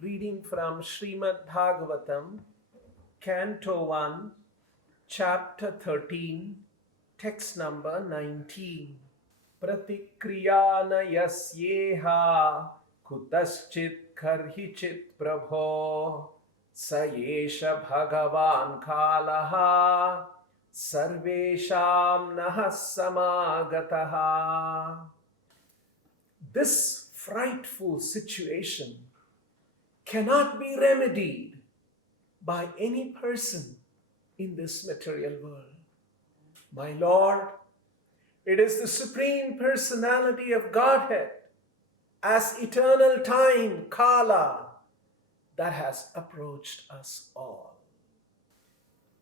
Reading from Srimad-Bhagavatam, Canto 1, Chapter 13, Text number 19. Pratikriyana yasyeha kutaschit karhichit prabho sayesha bhagavan kalaha sarvesham nahasamagataha. This frightful situation cannot be remedied by any person in this material world. My Lord, it is the Supreme Personality of Godhead as eternal time, Kala, that has approached us all.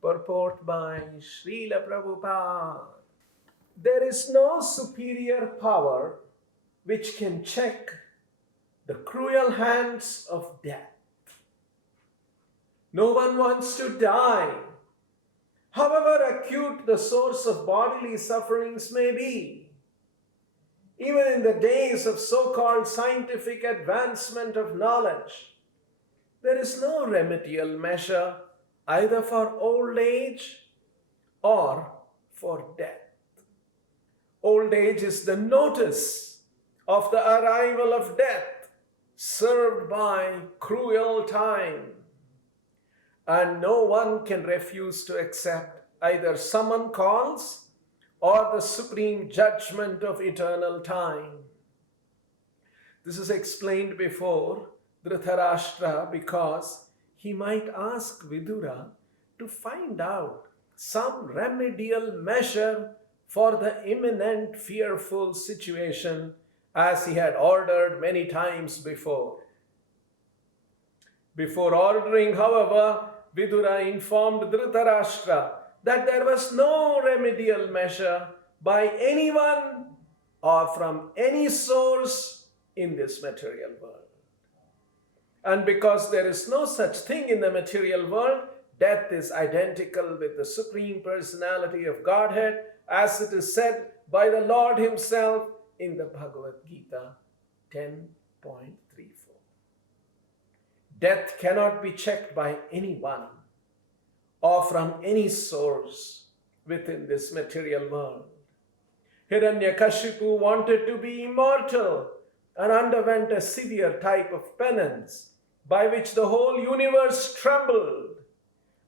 Purport by Srila Prabhupada. There is no superior power which can check the cruel hands of death. No one wants to die, however acute the source of bodily sufferings may be. Even in the days of so-called scientific advancement of knowledge, there is no remedial measure either for old age or for death. Old age is the notice of the arrival of death, served by cruel time, and no one can refuse to accept either summon calls or the supreme judgment of eternal time. This is explained before Dhritarashtra because he might ask Vidura to find out some remedial measure for the imminent fearful situation, as he had ordered many times before. Before ordering, however, Vidura informed Dhritarashtra that there was no remedial measure by anyone or from any source in this material world. And because there is no such thing in the material world, death is identical with the Supreme Personality of Godhead, as it is said by the Lord Himself in the Bhagavad Gita 10.34. Death cannot be checked by anyone or from any source within this material world. Hiranyakashipu wanted to be immortal and underwent a severe type of penance by which the whole universe trembled.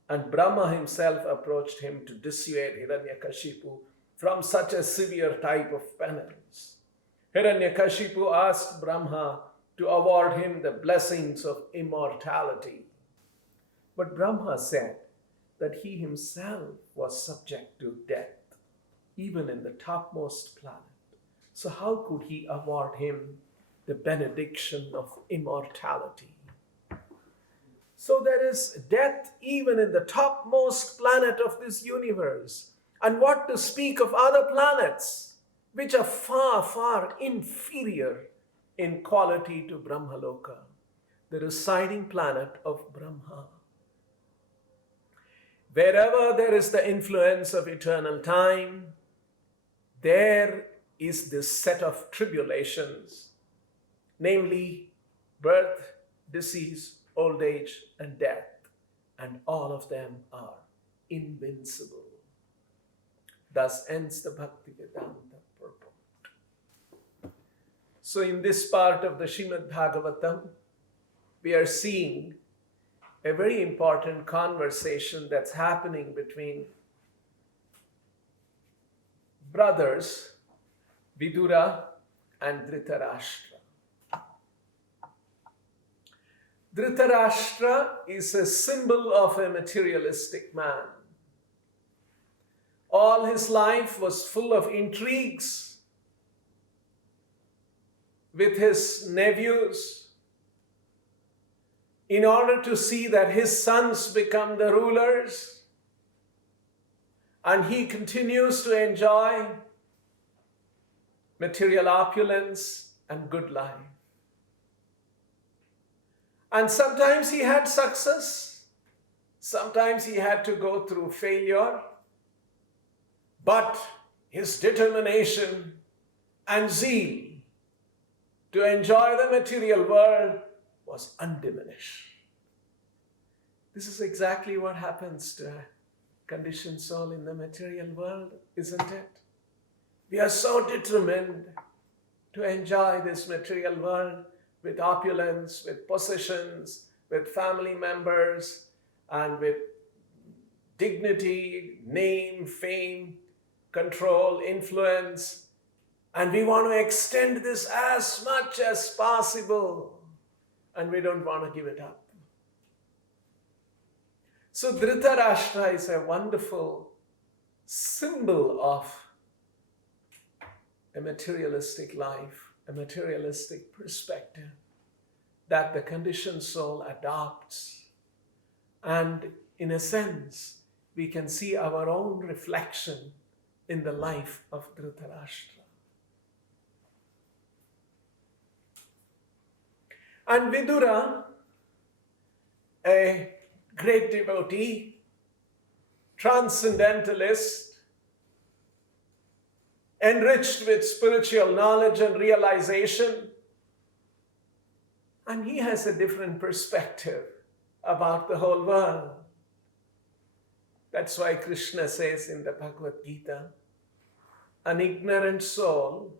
And Brahma himself approached him to dissuade Hiranyakashipu from such a severe type of penance. Hiranyakashipu asked Brahma to award him the blessings of immortality. But Brahma said that he himself was subject to death, even in the topmost planet. So how could he award him the benediction of immortality? So there is death even in the topmost planet of this universe. And what to speak of other planets, which are far, far inferior in quality to Brahmaloka, the residing planet of Brahma. Wherever there is the influence of eternal time, there is this set of tribulations, namely birth, disease, old age, and death, and all of them are invincible. Thus ends the Bhaktivedanta purport. So in this part of the Srimad-Bhagavatam, we are seeing a very important conversation that's happening between brothers, Vidura and Dhritarashtra. Dhritarashtra is a symbol of a materialistic man. All his life was full of intrigues with his nephews in order to see that his sons become the rulers. and he continues to enjoy material opulence and good life. And sometimes he had success, sometimes he had to go through failure, but his determination and zeal to enjoy the material world was undiminished. This is exactly what happens to a conditioned soul in the material world, isn't it? We are so determined to enjoy this material world with opulence, with possessions, with family members, and with dignity, name, fame, control, influence. And we want to extend this as much as possible, and we don't want to give it up. So Dhritarashtra is a wonderful symbol of a materialistic life, a materialistic perspective that the conditioned soul adopts. And in a sense, we can see our own reflection in the life of Dhritarashtra. And Vidura, a great devotee, transcendentalist, enriched with spiritual knowledge and realization, and he has a different perspective about the whole world. That's why Krishna says in the Bhagavad Gita, an ignorant soul,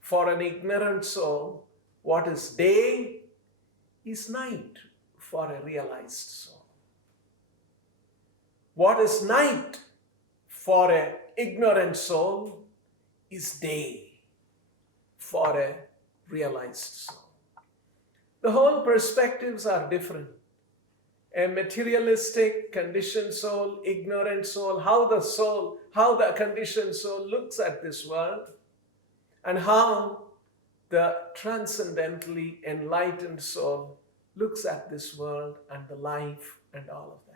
for an ignorant soul, what is day is night for a realized soul. What is night for an ignorant soul is day for a realized soul. The whole perspectives are different. A materialistic, conditioned soul, ignorant soul, how the conditioned soul looks at this world, and how the transcendentally enlightened soul looks at this world and the life and all of that.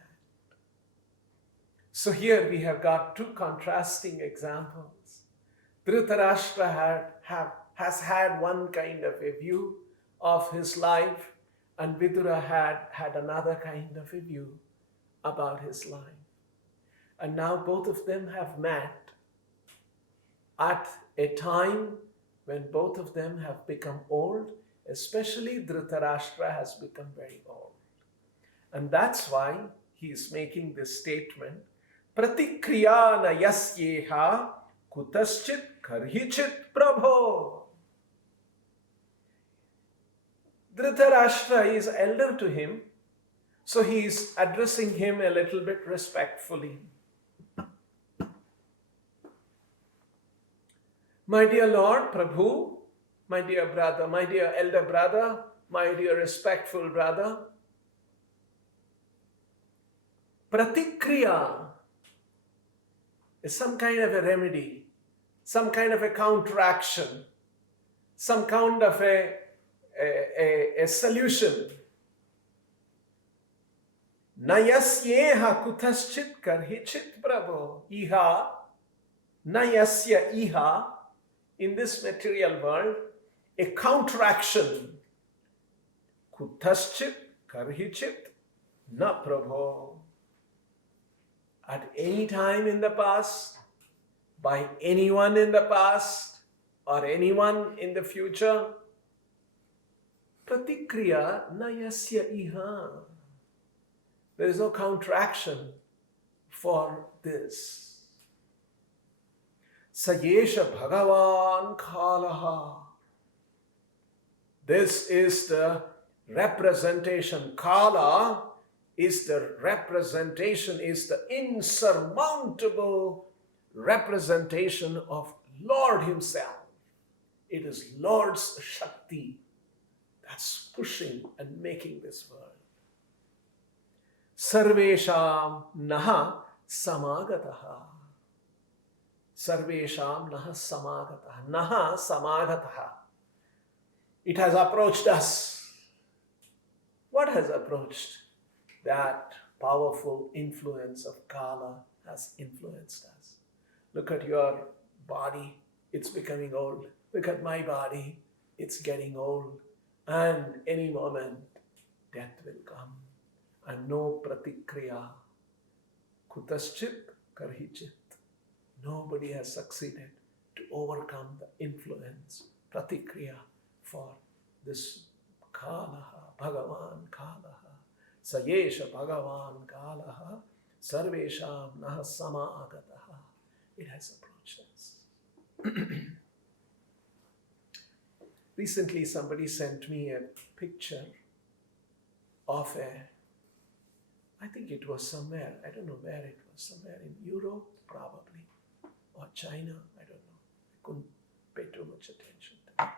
So here we have got two contrasting examples. Dhritarashtra has had one kind of a view of his life, and Vidura had another kind of a view about his life. And now both of them have met at a time when both of them have become old, especially Dhritarashtra has become very old. And that's why he is making this statement, Pratikriya na yasyeha kutaschit karhichit prabho. Dhritarashtra is elder to him, so he is addressing him a little bit respectfully. My dear Lord, Prabhu, my dear brother, my dear elder brother, my dear respectful brother, Pratikriya is some kind of a remedy, some kind of a counteraction, some kind of a solution. Nayasyeha kutaschit karhichit prabho iha, nayasya iha, in this material world, a counteraction. Kutaschit karhichit na prabho. At any time in the past, by anyone in the past, or anyone in the future, Pratikriya na yasya iha. There is no counteraction for this. Sayesha Bhagavan Kalaha. This is the representation. Kala is the representation, is the insurmountable representation of Lord Himself. It is Lord's Shakti that's pushing and making this world. Sarvesham naha samagataha. Sarvesham naha samagataha. Naha samagataha. It has approached us. What has approached? That powerful influence of Kala has influenced us. Look at your body, it's becoming old. Look at my body, it's getting old. And any moment, death will come. And no pratikriya. Kutaschit karhichit. Nobody has succeeded to overcome the influence, pratikriya, for this kalaha, Bhagavan kalaha. Sayesha Bhagavan kalaha, sarvesham naha samagataha. It has approached us. Recently, somebody sent me a picture of I think it was somewhere, I don't know where it was, somewhere in Europe, probably, or China, I don't know. I couldn't pay too much attention to it.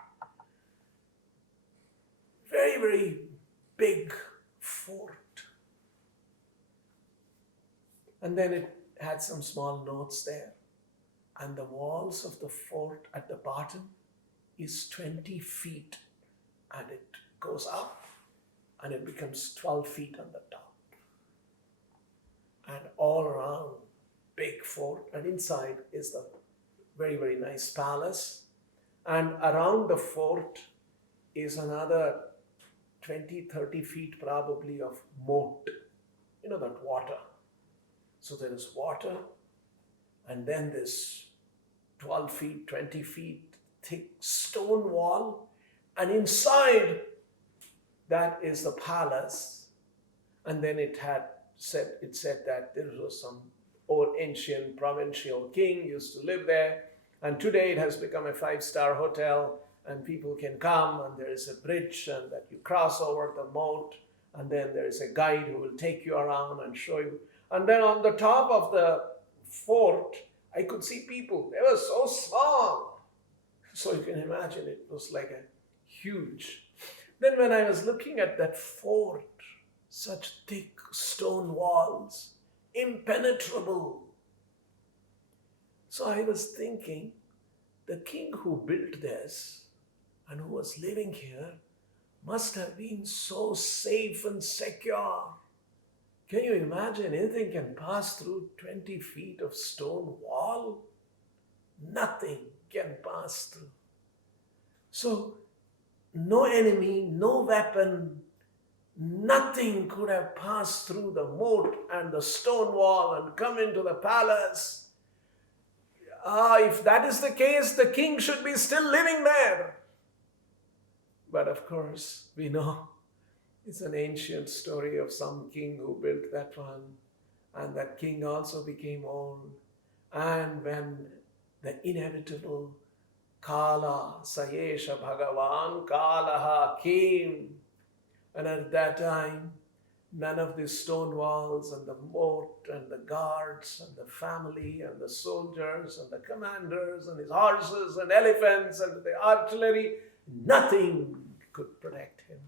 Very, very big fort. And then it had some small notes there. And the walls of the fort at the bottom is 20 feet. And it goes up and it becomes 12 feet on the top. And all around, big fort. And inside is the very, very nice palace. And around the fort is another 20, 30 feet probably of moat. You know, that water. So there is water, and then this 12 feet, 20 feet thick stone wall, and inside that is the palace. And then it said that there was some old ancient provincial king used to live there, and today it has become a 5-star hotel, and people can come, and there is a bridge, and that you cross over the moat, and then there is a guide who will take you around and show you. And then on the top of the fort, I could see people. They were so small. So you can imagine it was like a huge. Then when I was looking at that fort, such thick stone walls, impenetrable. So I was thinking, the king who built this and who was living here must have been so safe and secure. Can you imagine anything can pass through 20 feet of stone wall? Nothing can pass through. So, no enemy, no weapon, nothing could have passed through the moat and the stone wall and come into the palace. If that is the case, the king should be still living there. But of course, we know it's an ancient story of some king who built that one, and that king also became old. And when the inevitable Kala, Sayesha Bhagavan Kalaha came, and at that time, none of the stone walls and the moat and the guards and the family and the soldiers and the commanders and his horses and elephants and the artillery, nothing could protect him.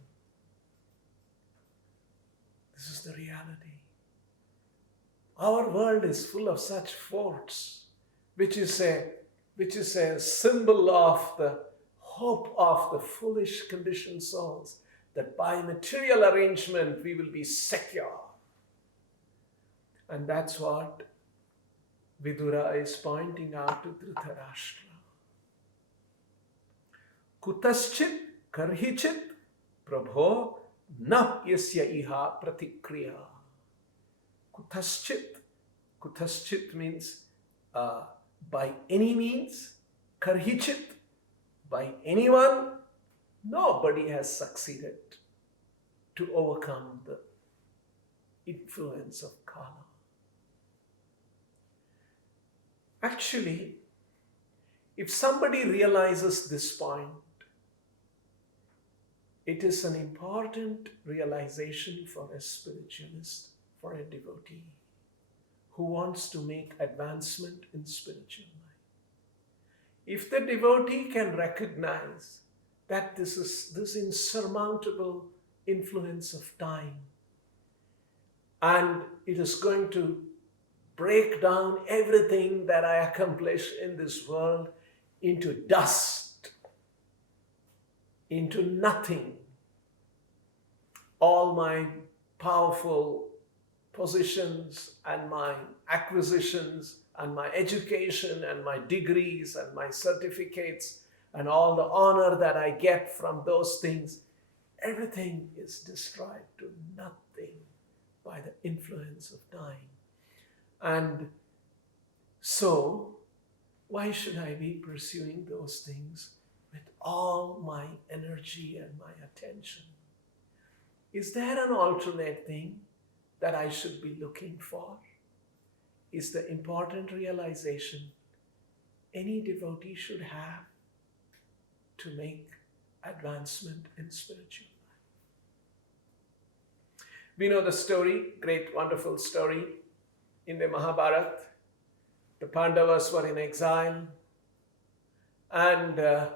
This is the reality. Our world is full of such forts, which is a symbol of the hope of the foolish conditioned souls, that by material arrangement we will be secure. And that's what Vidura is pointing out to Dhritarashtra. Kutaschit karhichit prabho na yasya iha pratikriya. Kutaschit means by any means, karhichit, by anyone, nobody has succeeded to overcome the influence of Kala. Actually, if somebody realizes this point, it is an important realization for a spiritualist, for a devotee who wants to make advancement in spiritual life. If the devotee can recognize that this is this insurmountable influence of time, and it is going to break down everything that I accomplish in this world into dust, into nothing. All my powerful positions and my acquisitions and my education and my degrees and my certificates and all the honor that I get from those things, everything is destroyed to nothing by the influence of dying. And so, why should I be pursuing those things with all my energy and my attention? Is there an alternate thing that I should be looking for? Is the important realization any devotee should have to make advancement in spiritual life. We know the story, great wonderful story in the Mahabharata. The Pandavas were in exile and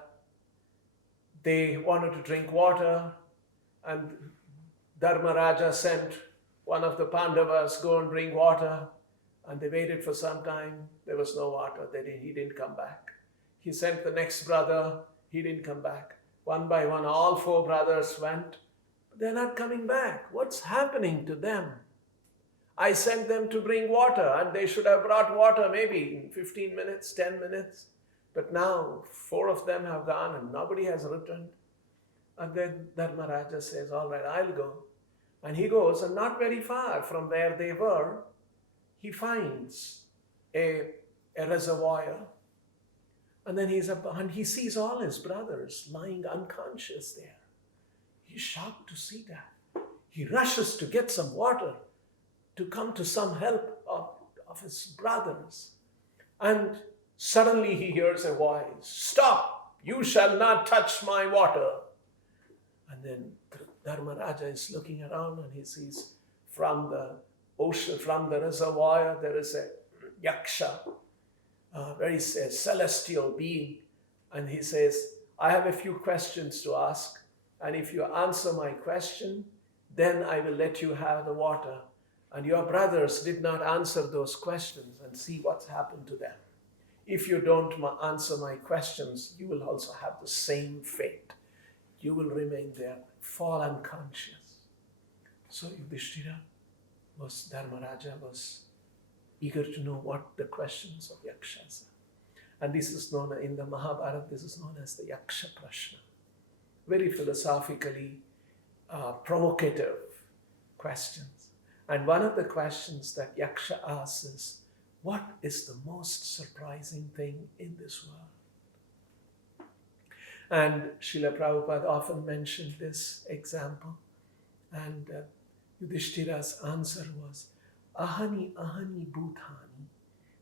they wanted to drink water, and Dharmaraja sent one of the Pandavas, go and bring water, and they waited for some time. There was no water. He didn't come back. He sent the next brother. He didn't come back. One by one, all 4 brothers went. But they're not coming back. What's happening to them? I sent them to bring water, and they should have brought water maybe in 15 minutes, 10 minutes. But now 4 of them have gone and nobody has returned. And then Dharmaraja says, all right, I'll go. And he goes, and not very far from where they were, he finds a reservoir. And then he sees all his brothers lying unconscious there. He's shocked to see that. He rushes to get some water to come to some help of his brothers. And suddenly he hears a voice, stop, you shall not touch my water. And then Dharmaraja is looking around and he sees from the ocean, from the reservoir, there is a yaksha, a very celestial being. And he says, I have a few questions to ask. And if you answer my question, then I will let you have the water. And your brothers did not answer those questions, and see what's happened to them. If you don't answer my questions, you will also have the same fate. You will remain there, fall unconscious. So Yudhishthira Dharmaraja was eager to know what the questions of Yakshas are. And this is known in the Mahabharata, this is known as the Yaksha Prashna. Very philosophically provocative questions. And one of the questions that Yaksha asks is, what is the most surprising thing in this world? And Srila Prabhupada often mentioned this example. And Yudhishthira's answer was, Ahani ahani bhutani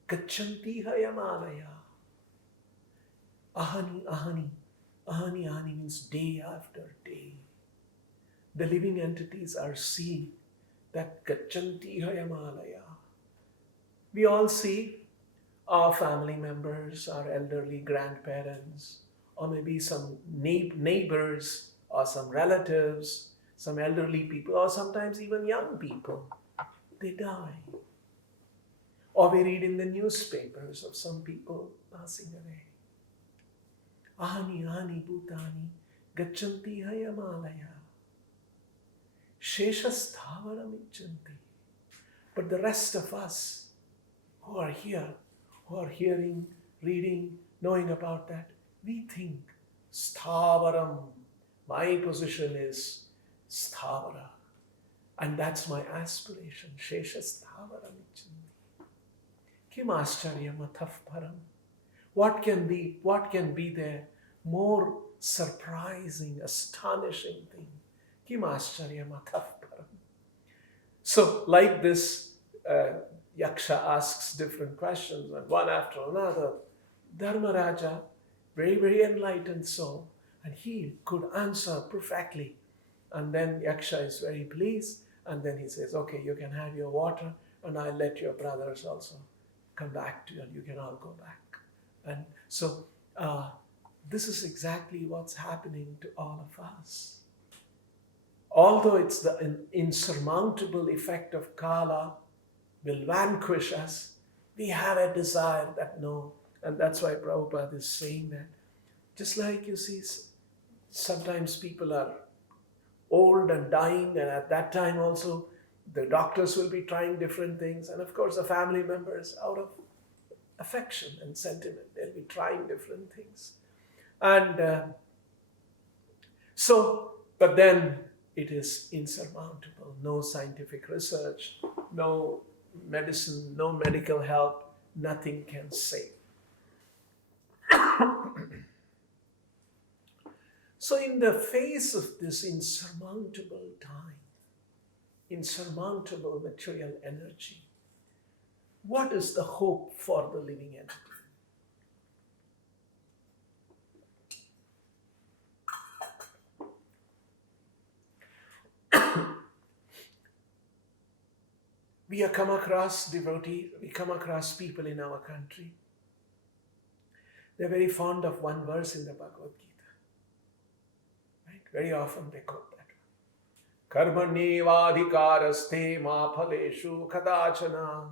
gachanti hayamalaya. Ahani ahani. Ahani ahani means day after day. The living entities are seeing that gachanti hayamalaya. We all see our family members, our elderly grandparents, or maybe some neighbors, or some relatives, some elderly people, or sometimes even young people. They die. Or we read in the newspapers of some people passing away. Ahani ahani bhutani gachanti hayamalaya. Sheshasthavaram ichanti. But the rest of us who are here, who are hearing, reading, knowing about that, we think sthavaram. My position is sthavara. And that's my aspiration. Sheshasthavaram ichanti. Kim ascharya mataf param. What can be the more surprising, astonishing thing? Kim ascharya mataf param. So, like this, Yaksha asks different questions, and one after another, Dharmaraja, very, very enlightened soul, and he could answer perfectly. And then Yaksha is very pleased, and then he says, okay, you can have your water, and I'll let your brothers also come back to you, and you can all go back. And so, this is exactly what's happening to all of us. Although it's the insurmountable effect of Kala will vanquish us, we have a desire that no. And that's why Prabhupada is saying that. Just like you see, sometimes people are old and dying, and at that time also The doctors will be trying different things, and of course the family members, out of affection and sentiment, they'll be trying different things. And but then it is insurmountable. No scientific research, no medicine, no medical help, nothing can save. So in the face of this insurmountable time, insurmountable material energy, what is the hope for the living entity? We have come across devotees, we come across people in our country. They're very fond of one verse in the Bhagavad Gita. Right? Very often they quote that. Karmanyevadhikaraste ma phaleshu kadachana.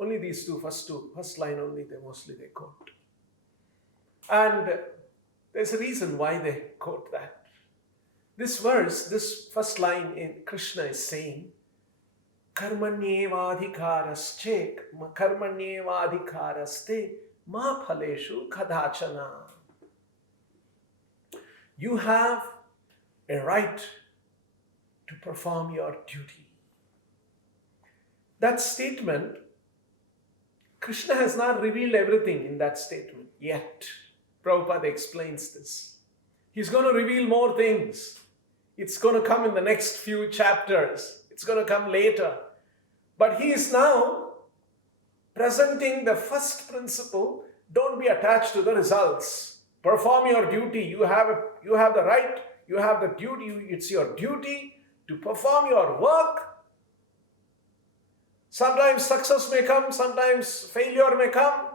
Only these first line only they quote. And there's a reason why they quote that. This verse, this first line in Krishna is saying, Karmanyevadhikaraste ma phaleshu kadachana. You have a right to perform your duty. That statement, Krishna has not revealed everything in that statement yet. Prabhupada explains this. He's going to reveal more things. It's going to come in the next few chapters. It's going to come later. But he is now presenting the first principle. Don't be attached to the results. Perform your duty. You have the right. You have the duty. It's your duty to perform your work. Sometimes success may come. Sometimes failure may come.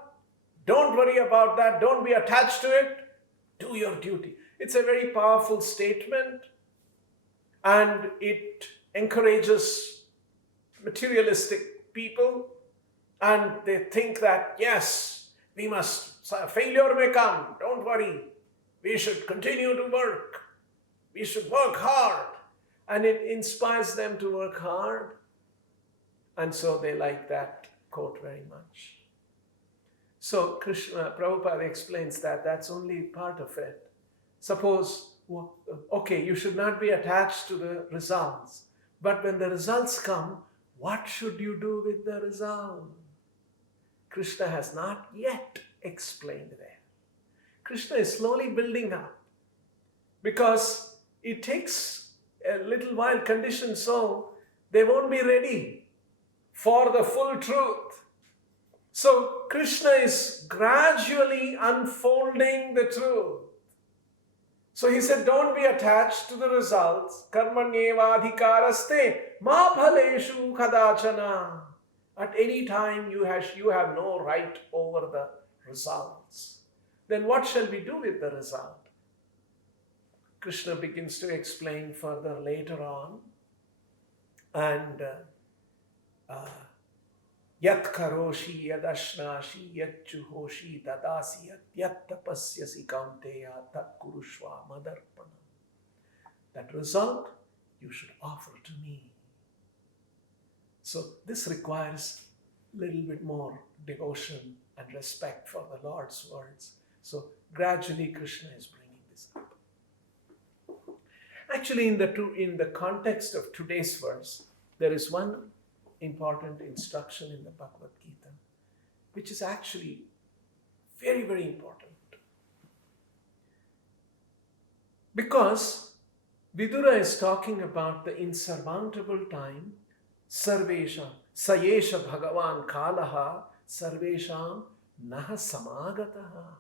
Don't worry about that. Don't be attached to it. Do your duty. It's a very powerful statement. And it encourages materialistic people. And they think that, yes, we must, failure may come, don't worry. We should continue to work. We should work hard. And it inspires them to work hard. And so they like that quote very much. So Prabhupada explains that that's only part of it. Suppose, okay, you should not be attached to the results. But when the results come, what should you do with the result? Krishna has not yet explained there. Krishna is slowly building up because it takes a little while, conditioned so they won't be ready for the full truth. So Krishna is gradually unfolding the truth. So he said, don't be attached to the results. Karmanyevadhikaraste ma phaleshu kadachana. At any time you have no right over the results. Then what shall we do with the result? Krishna begins to explain further later on. And yat karoshi yadashnashi yatchuhoshi dadasi yat tapasyasi kaunteya tat kurushva madarpanam. That result you should offer to me. So this requires a little bit more devotion and respect for the Lord's words. So gradually Krishna is bringing this up. Actually, in the context of today's verse, there is one important instruction in the Bhagavad Gita, which is actually very, very important. Because Vidura is talking about the insurmountable time, Sarvesham, Sayesha Bhagavan Kalaha, Sarvesham Naha Samagataha.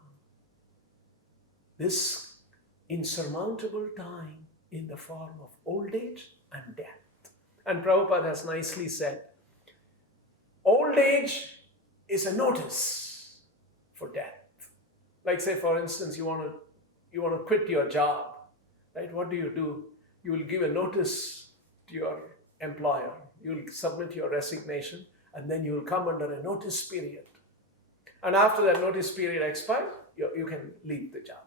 This insurmountable time in the form of old age and death. And Prabhupada has nicely said, old age is a notice for death. Like say, for instance, you want to quit your job, right? What do? You will give a notice to your employer. You will submit your resignation, and then you will come under a notice period. And after that notice period expires, you can leave the job,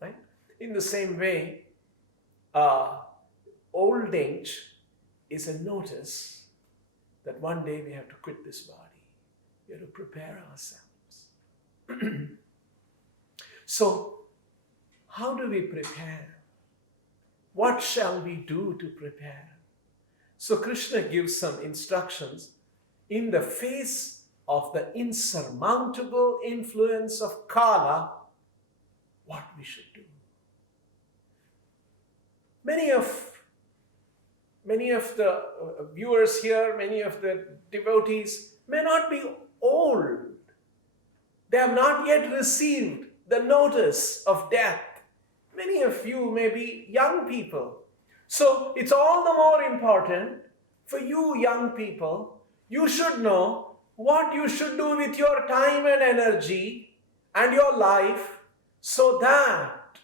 right? In the same way, old age is a notice that one day we have to quit this body. We have to prepare ourselves. So, how do we prepare? What shall we do to prepare? So Krishna gives some instructions in the face of the insurmountable influence of Kala, what we should do. Many of the viewers here, many of the devotees may not be old. They have not yet received the notice of death. Many of you may be young people. So it's all the more important for you young people. You should know what you should do with your time and energy and your life, so that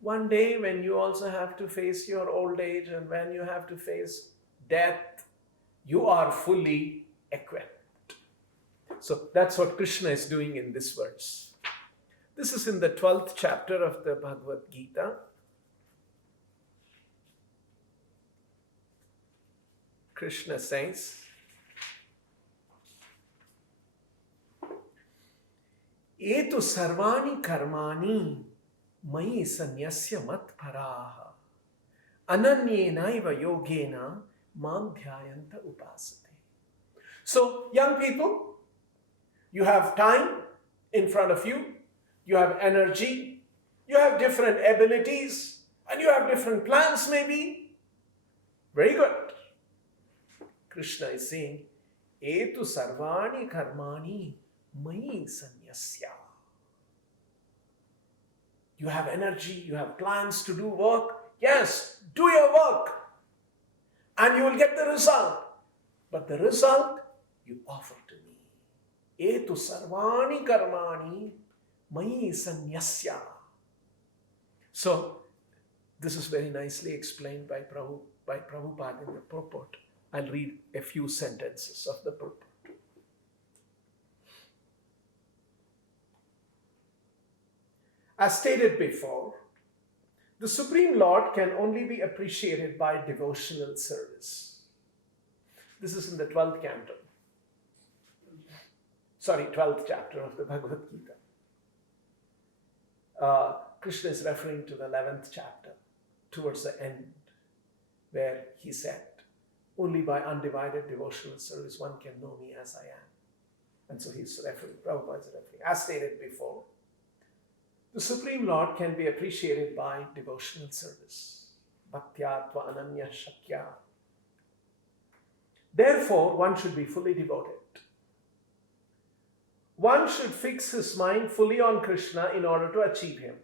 one day when you also have to face your old age and when you have to face death, you are fully equipped. So that's what Krishna is doing in this verse. This is in the 12th chapter of the Bhagavad Gita. Krishna says, Etu sarvani karmani mai sanyasya matparaha ananyenaiva yogena mam dhyayanta upasate. So, young people, you have time in front of you, you have energy, you have different abilities, and you have different plans maybe. Very good. Krishna is saying, Etu sarvani karmani mai sanyasya. You have energy, you have plans to do work. Yes, do your work. And you will get the result. But the result, you offer to me. Etu sarvani karmani mai sanyasya. So, this is very nicely explained by Prabhupada in the purport. I'll read a few sentences of the purport. As stated before, the Supreme Lord can only be appreciated by devotional service. This is in the 12th canto. 12th chapter of the Bhagavad Gita. Krishna is referring to the 11th chapter, towards the end, where he said, only by undivided devotional service one can know me as I am. And so he's referring, Prabhupada is referring, as stated before, the Supreme Lord can be appreciated by devotional service. Bhaktyatva ananya shakya. Therefore, one should be fully devoted. One should fix his mind fully on Krishna in order to achieve him.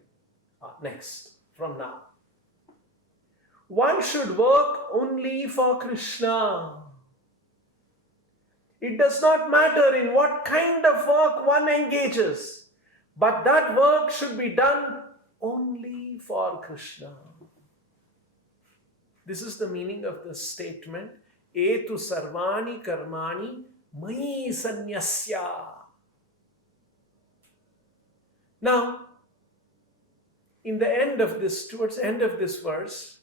Next, from now. One should work only for Krishna. It does not matter in what kind of work one engages, but that work should be done only for Krishna. This is the meaning of the statement, Etu sarvani karmani mai sanyasya. Now, in the end of this, towards the end of this verse,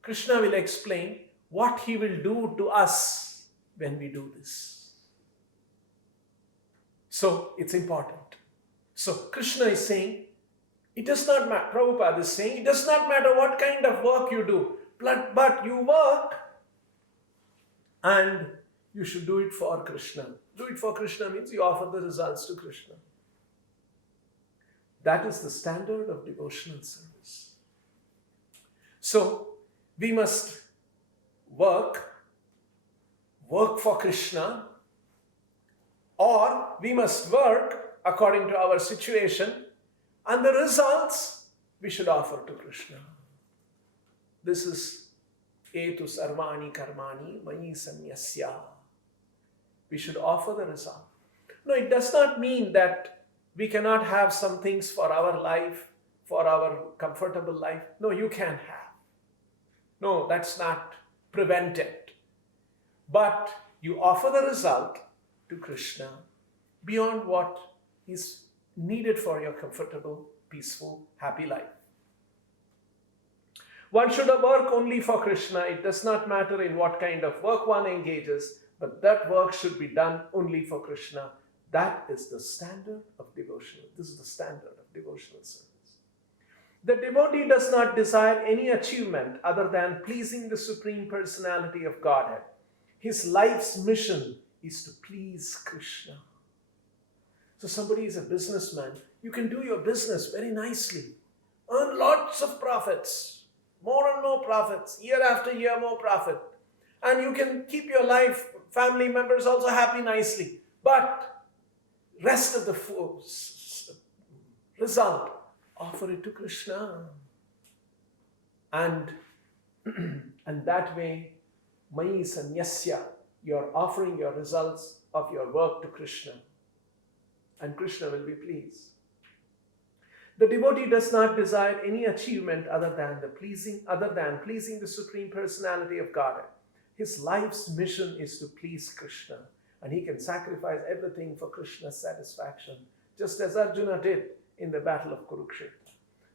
Krishna will explain what he will do to us when we do this. So, it's important. So, Krishna is saying, it does not matter, Prabhupada is saying, it does not matter what kind of work you do, but you work and you should do it for Krishna. Do it for Krishna means you offer the results to Krishna. That is the standard of devotional service. So, we must work for Krishna, or we must work according to our situation, and the results we should offer to Krishna. This is Etu sarvani karmani mai sanyasya. We should offer the result. No, it does not mean that we cannot have some things for our life, for our comfortable life. No, you can have. No, that's not prevented. But you offer the result to Krishna beyond what is needed for your comfortable, peaceful, happy life. One should work only for Krishna. It does not matter in what kind of work one engages, but that work should be done only for Krishna. That is the standard of devotional. This is the standard of devotional service. The devotee does not desire any achievement other than pleasing the Supreme Personality of Godhead. His life's mission is to please Krishna. So somebody is a businessman. You can do your business very nicely. Earn lots of profits. More and more profits. Year after year, more profit. And you can keep your life, family members also happy nicely. But rest of the result, offer it to Krishna. And that way, Mayi Sanyasya, you're offering your results of your work to Krishna. And Krishna will be pleased. The devotee does not desire any achievement other than pleasing the Supreme Personality of Godhead. His life's mission is to please Krishna. And he can sacrifice everything for Krishna's satisfaction, just as Arjuna did in the battle of Kurukshetra.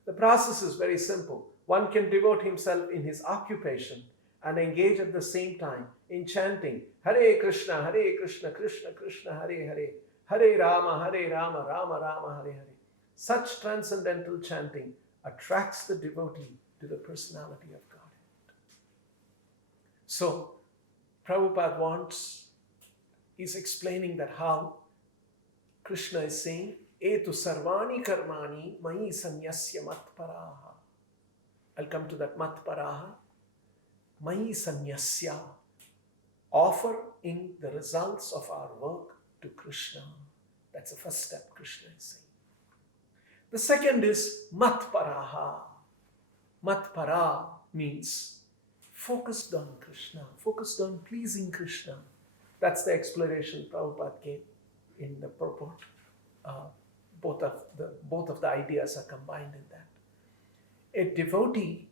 The process is very simple. One can devote himself in his occupation and engage at the same time in chanting Hare Krishna, Krishna Krishna, Hare Hare, Hare Rama, Rama Rama, Hare Hare. Such transcendental chanting attracts the devotee to the personality of Godhead. So, Prabhupada is explaining that how Krishna is saying, Etu sarvani karmani mayi sanyasya matparaha. I'll come to that matparaha. Mayi sanyasya. Offering the results of our work to Krishna. That's the first step Krishna is saying. The second is matparaha. Matpara means focused on Krishna, focused on pleasing Krishna. That's the explanation Prabhupada gave in the purport. Both of the ideas are combined in that. A devotee,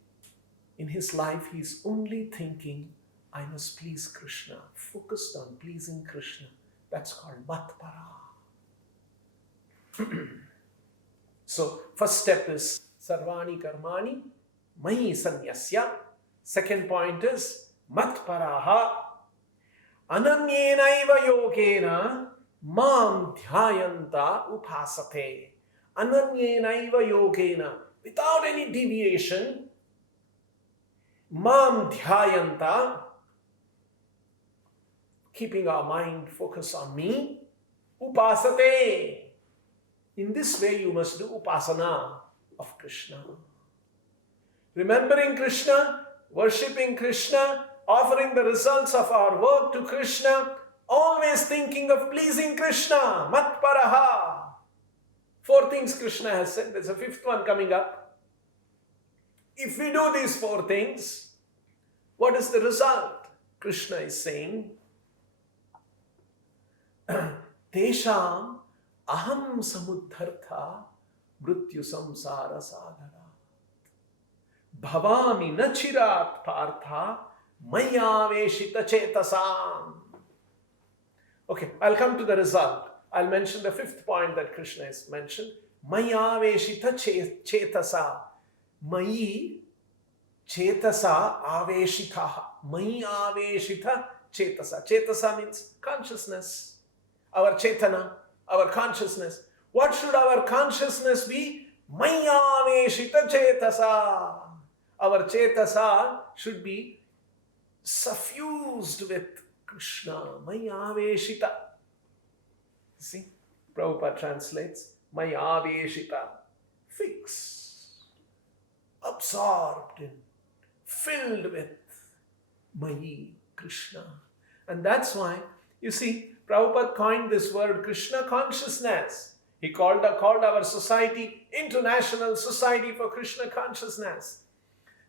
in his life, he is only thinking, I must please Krishna, focused on pleasing Krishna. That's called matpara. So, first step is sarvani karmani mayi sanyasya. Second point is matparaha ananyenaiva yogena mam dhyayanta upasate. Ananyenaiva yogena, without any deviation, mam dhyayanta, keeping our mind focused on me, upasate. In this way, you must do upasana of Krishna. Remembering Krishna, worshipping Krishna, offering the results of our work to Krishna, always thinking of pleasing Krishna, matparaha. 4 things Krishna has said. There's a 5th one coming up. If we do these 4 things, what is the result? Krishna is saying, Tesham aham samudhartha mrityu samsara sagara bhavami nachirat partha mayaveshita chetasam. Okay, I'll come to the result. I'll mention the 5th point that Krishna has mentioned. Mayaveshita chetasa. Mayi chetasa aveshitaha. Mayi aveshita chetasa. Chetasa means consciousness. Our chetana, our consciousness. What should our consciousness be? Mayaveshita chetasa. Our chetasa should be suffused with Krishna. Mayaveshita. See, Prabhupada translates Mayaveshita. Fixed, absorbed in, filled with Mayi, Krishna. And that's why, you see, Prabhupada coined this word Krishna consciousness. He called our society International Society for Krishna Consciousness.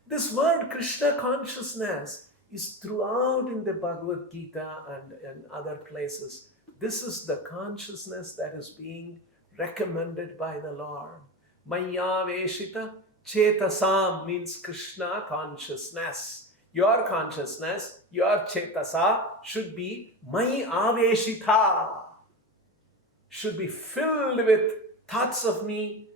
This word Krishna consciousness is throughout in the Bhagavad Gita and other places. This is the consciousness that is being recommended by the Lord. Mayaveshita chetasam means Krishna consciousness. Your consciousness, your chetasa should be Mayi aveshita. Should be filled with thoughts of me,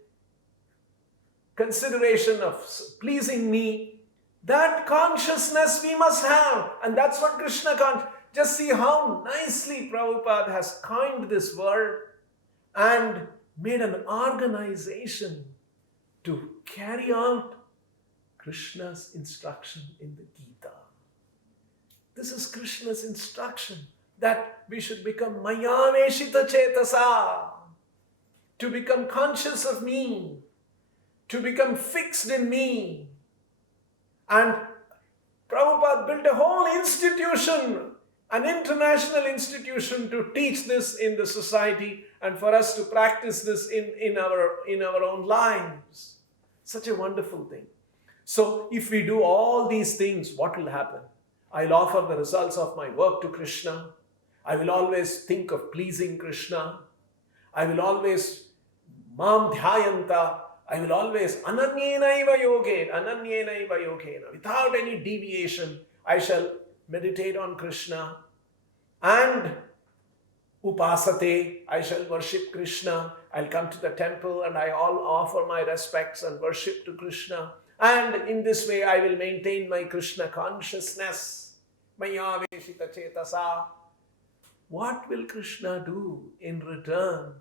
consideration of pleasing me, That consciousness we must have. And that's what Krishna just see how nicely Prabhupada has coined this word and made an organization to carry out Krishna's instruction in the Gita. This is Krishna's instruction that we should become Maya Veshita Chetasa, to become conscious of me, to become fixed in me. And Prabhupada built a whole institution, an international institution to teach this in the society and for us to practice this in our own lives. Such a wonderful thing. So if we do all these things, what will happen? I'll offer the results of my work to Krishna. I will always think of pleasing Krishna. I will always mam dhyayanta. I will always ananyenaiva yogena. Without any deviation, I shall meditate on Krishna. And upasate, I shall worship Krishna. I'll come to the temple and I'll offer my respects and worship to Krishna. And in this way, I will maintain my Krishna consciousness. Maya Veshita Chetasa. What will Krishna do in return?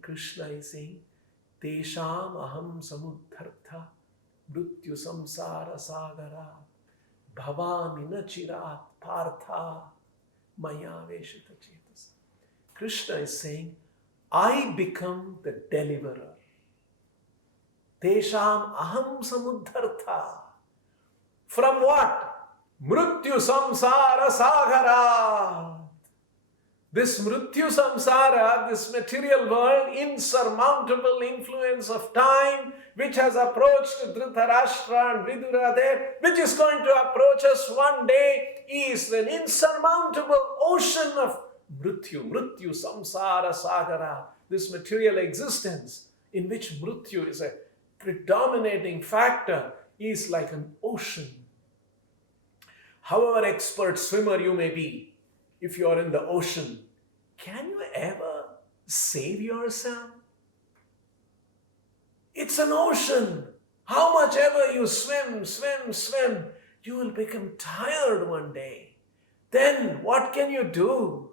Krishna is saying, Tesham aham samudhartha mrityu samsara sagara bhavami nachirat partha maya veshita chetasa. Krishna is saying, I become the deliverer. Tesham aham samudhartha. From what? Mrityu samsara sagara. This mrityu samsara, this material world, insurmountable influence of time, which has approached Dhritarashtra and Vidura there, which is going to approach us one day, is an insurmountable ocean of mrityu samsara sagara. This material existence, in which mrityu is a predominating factor, is like an ocean. However expert swimmer you may be, if you are in the ocean, can you ever save yourself? It's an ocean. How much ever you swim, you will become tired one day. Then what can you do?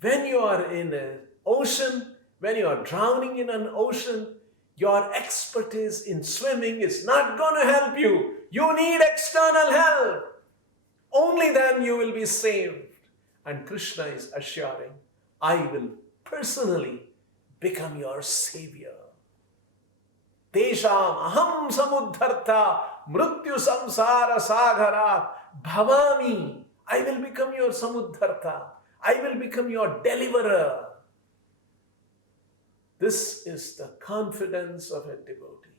When you are in an ocean, when you are drowning in an ocean, your expertise in swimming is not going to help you. You need external help. Only then you will be saved. And Krishna is assuring, I will personally become your savior. Tesham aham samudhartha mrityu samsara sagara bhavami. I will become your samudhartha. I will become your deliverer. This is the confidence of a devotee.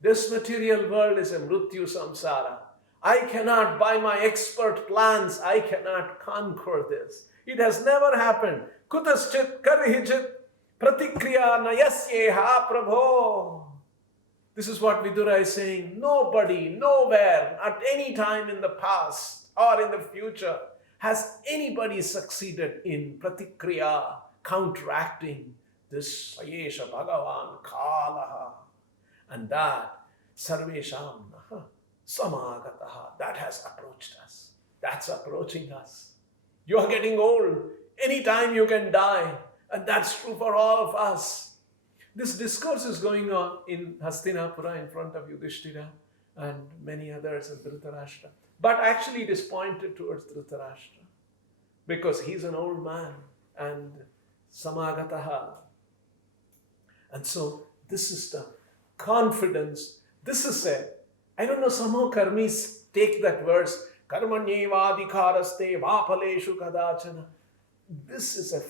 This material world is a mrityu samsara. I cannot, by my expert plans, I cannot conquer this. It has never happened. Kutaschit karihijit pratikriya nayasyeha prabho. This is what Vidura is saying. Nobody, nowhere, at any time in the past or in the future, has anybody succeeded in pratikriya, counteracting this Sayesha Bhagavan Kalaha. And that Sarvesham Samagataha, that has approached us. That's approaching us. You are getting old. Anytime you can die. And that's true for all of us. This discourse is going on in Hastinapura in front of Yudhishthira and many others in Dhritarashtra. But actually it is pointed towards Dhritarashtra because he's an old man and Samagataha. And so this is the confidence. This is I don't know, somehow karmis take that verse, karmanyevadhikaraste vapaleshu kadachana. This is an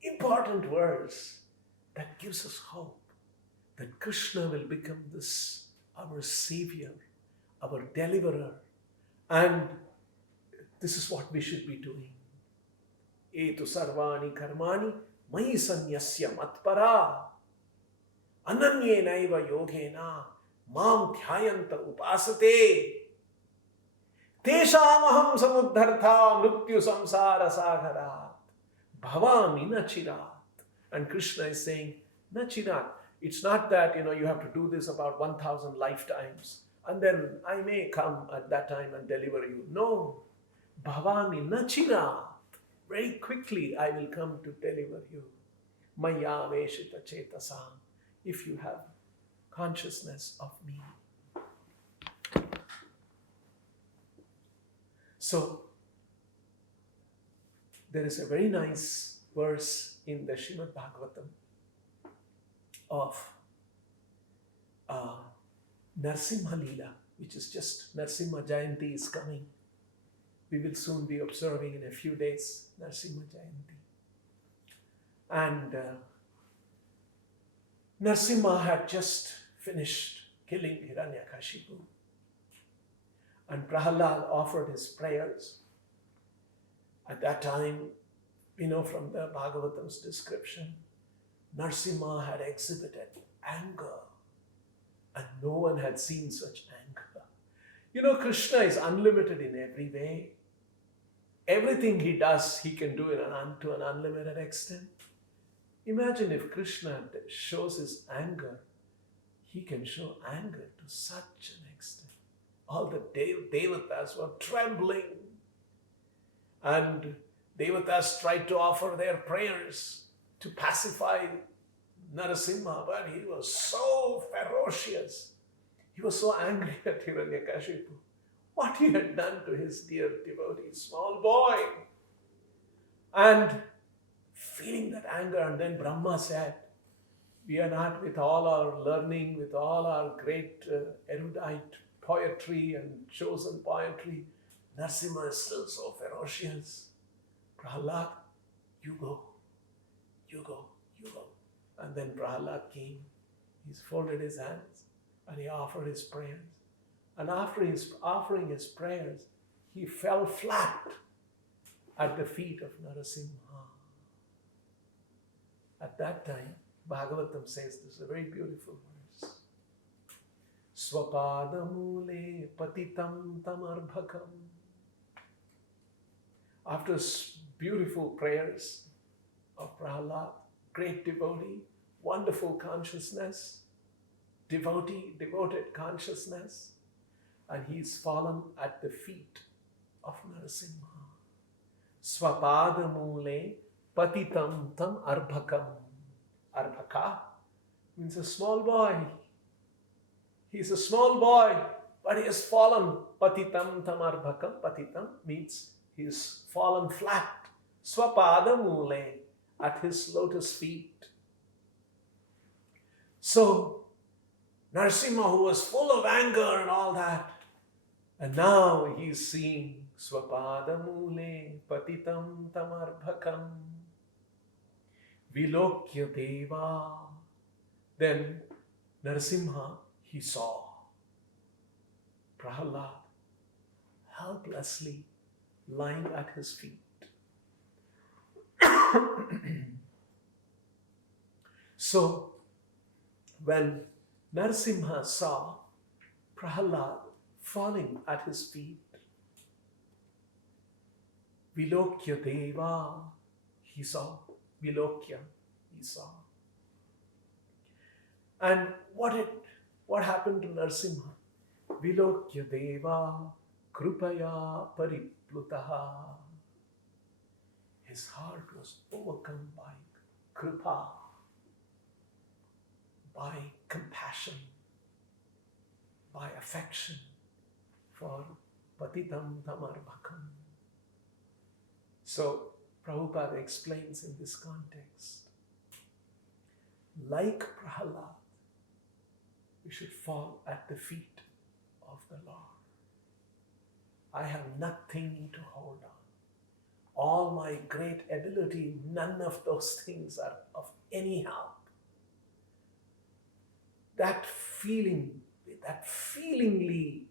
important verse that gives us hope that Krishna will become this, our savior, our deliverer. And this is what we should be doing. Etu sarvani karmani mai sanyasya matpara ananyenaiva yogena mam dhyayanta upasate teshamaham samudhartha mrityu samsara sagarat bhavami nachirat. And Krishna is saying, nachirat, It's not that, you have to do this about 1,000 lifetimes and then I may come at that time and deliver you. No. Bhavani nachira. Very quickly I will come to deliver you. Maya veshita chetasa. If you have consciousness of me. So, there is a very nice verse in the Srimad-Bhagavatam of Narsimha Leela, which is just Narsimha Jayanti is coming. We will soon be observing in a few days Narsimha Jayanti. And Narsimha had just finished killing Hiranyakashipu. And Prahalad offered his prayers. At that time, we know from the Bhagavatam's description, Narsimha had exhibited anger. And no one had seen such anger. Krishna is unlimited in every way. Everything he does, he can do to an unlimited extent. Imagine if Krishna shows his anger, he can show anger to such an extent. All the devatas were trembling. And devatas tried to offer their prayers to pacify Narasimha, but he was so ferocious. He was so angry at Hiranyakashipu. What he had done to his dear devotee, small boy. And feeling that anger, and then Brahma said, we are not with all our learning, with all our great erudite poetry and chosen poetry. Narasimha is still so ferocious. Prahalad, you go. And then Prahalad came. He folded his hands and he offered his prayers. And after offering his prayers, he fell flat at the feet of Narasimha. At that time, Bhagavatam says this is a very beautiful verse. Swapadamule patitam tamarbhakam. After beautiful prayers of Prahalad, great devotee, wonderful consciousness, devoted consciousness, and he's fallen at the feet of Narasimha. Swapadamule patitam tam arbhakam. Arbhaka means a small boy. He's a small boy, but he has fallen. Patitam tam arbhakam. Patitam means he's fallen flat. Swapadamule, at his lotus feet. So, Narasimha, who was full of anger and all that, and now he's seeing Swapadamule patitam tamarbhakam vilokya deva. Then Narasimha, he saw Prahalad helplessly lying at his feet. So, when Narasimha saw Prahalad falling at his feet, Vilokya Deva, he saw. Vilokya, he saw. And what happened to Narasimha? Vilokya Deva Krupaya Pariplutaha. His heart was overcome by kripa, by compassion, by affection for patitam tamarbhakam. So, Prabhupada explains in this context, like Prahalad, we should fall at the feet of the Lord. I have nothing to hold on. All my great ability, none of those things are of any help. That feelingly,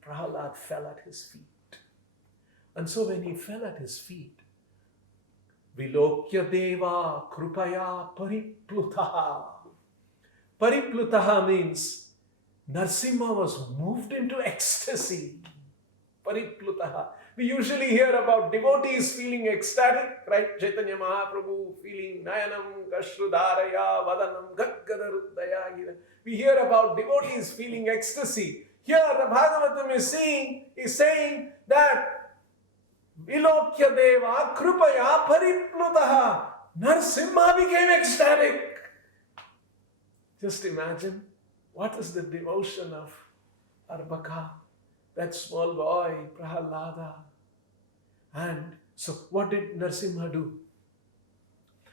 Prahalad fell at his feet. And so when he fell at his feet, Vilokya Deva Krupaya Pariplutaha. Pariplutaha means Narasimha was moved into ecstasy. Pariplutaha. We usually hear about devotees feeling ecstatic, right? Chaitanya Mahaprabhu feeling Nayanam Kashrudaraya Vadanam Gadgadaruddaya. We hear about devotees feeling ecstasy. Here the Bhagavatam is saying that Vilokya Deva Krupaya Pariplutaha. Narsimha became ecstatic. Just imagine, what is the devotion of Arbaka, that small boy, Prahalada. And so what did Narsimha do?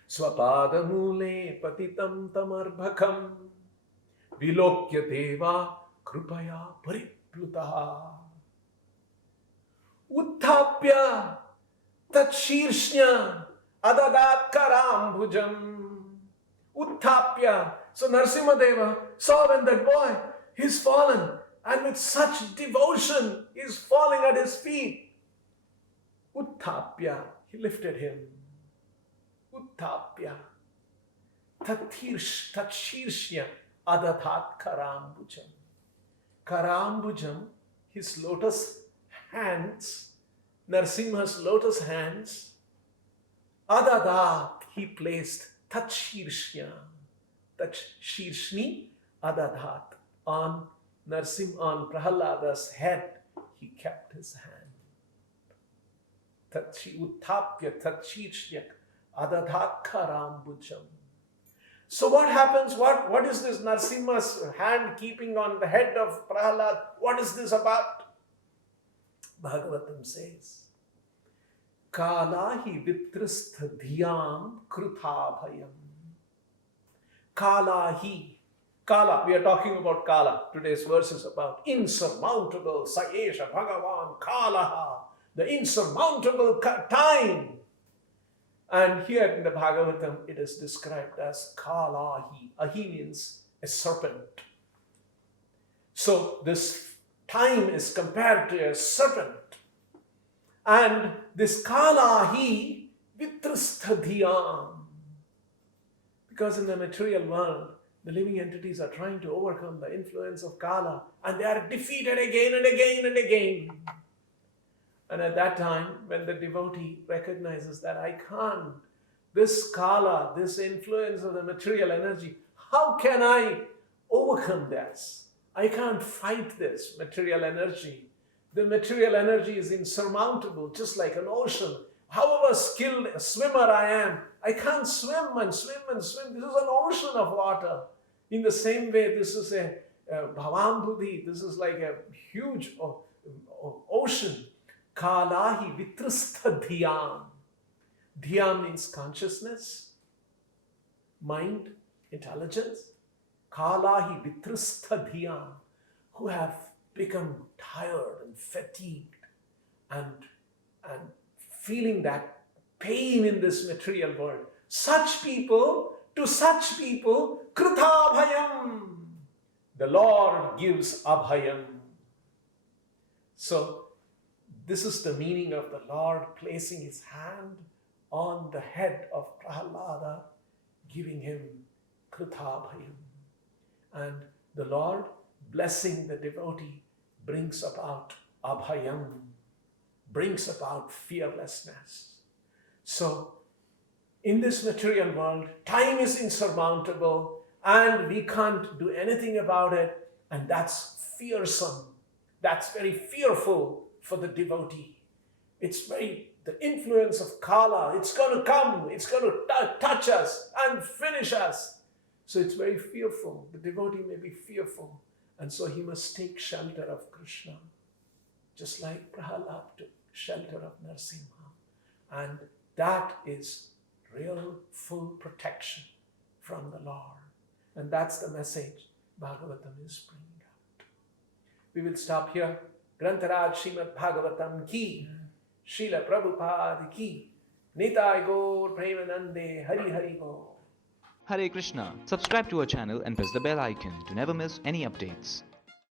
Swapada mule patitam tamarbhakam vilokya deva krupaya pariplutaha uttapya tatshirshnya adadat karambhujam uttapya. So Narsimha Deva saw when that boy, he's fallen, and with such devotion, he's falling at his feet. Uttapya, he lifted him. Uttapya, tatshirshya adadat karambhujam. Karambhujam, his lotus hands, Narsimha's lotus hands, adadat, he placed tatshirshya. Shirshni adadat, on Prahalada's head, he kept his hand. Uttapya tatshirshyak adadat karambhujam. So what happens? What is this Narsimha's hand keeping on the head of Prahalad? What is this about? Bhagavatam says, Kalahi vitristha dhyam kruthabhayam. Kalahi. Kala, we are talking about Kala. Today's verse is about insurmountable, Saesha Bhagavan, Kalaha, the insurmountable time. And here in the Bhagavatam, it is described as Kalahi. Ahi means a serpent. So this time is compared to a serpent. And this Kalahi vitrasthadhyam. Because in the material world, the living entities are trying to overcome the influence of Kala, and they are defeated again and again and again. And at that time, when the devotee recognizes that I can't, this Kala, this influence of the material energy, how can I overcome this? I can't fight this material energy. The material energy is insurmountable, just like an ocean. However skilled a swimmer I am, I can't swim and swim and swim. This is an ocean of water. In the same way, this is a bhavambudhi. This is like a huge ocean. Kalahi vitrastha dhyam. Dhyam means consciousness, mind, intelligence. Kalahi vitrastha dhyam, who have become tired and fatigued and feeling that pain in this material world. To such people, krita bhayam. The Lord gives abhayam. So, this is the meaning of the Lord placing his hand on the head of Prahalada, giving him krita bhayam. And the Lord, blessing the devotee, brings about abhayam, brings about fearlessness. So, in this material world, time is insurmountable and we can't do anything about it, and that's fearsome. That's very fearful for the devotee. The influence of Kala, it's going to come, it's going to touch us and finish us. So it's very fearful. The devotee may be fearful, and so he must take shelter of Krishna, just like Prahalad took shelter of Narsimha. And that is real full protection from the Lord. And that's the message Bhagavatam is bringing out. We will stop here. Grantaraj Srimad-Bhagavatam ki, Srila Prabhupada ki, Nitai Gaur Premanande Hari Hari Gaur. Hare Krishna. Subscribe to our channel and press the bell icon to never miss any updates.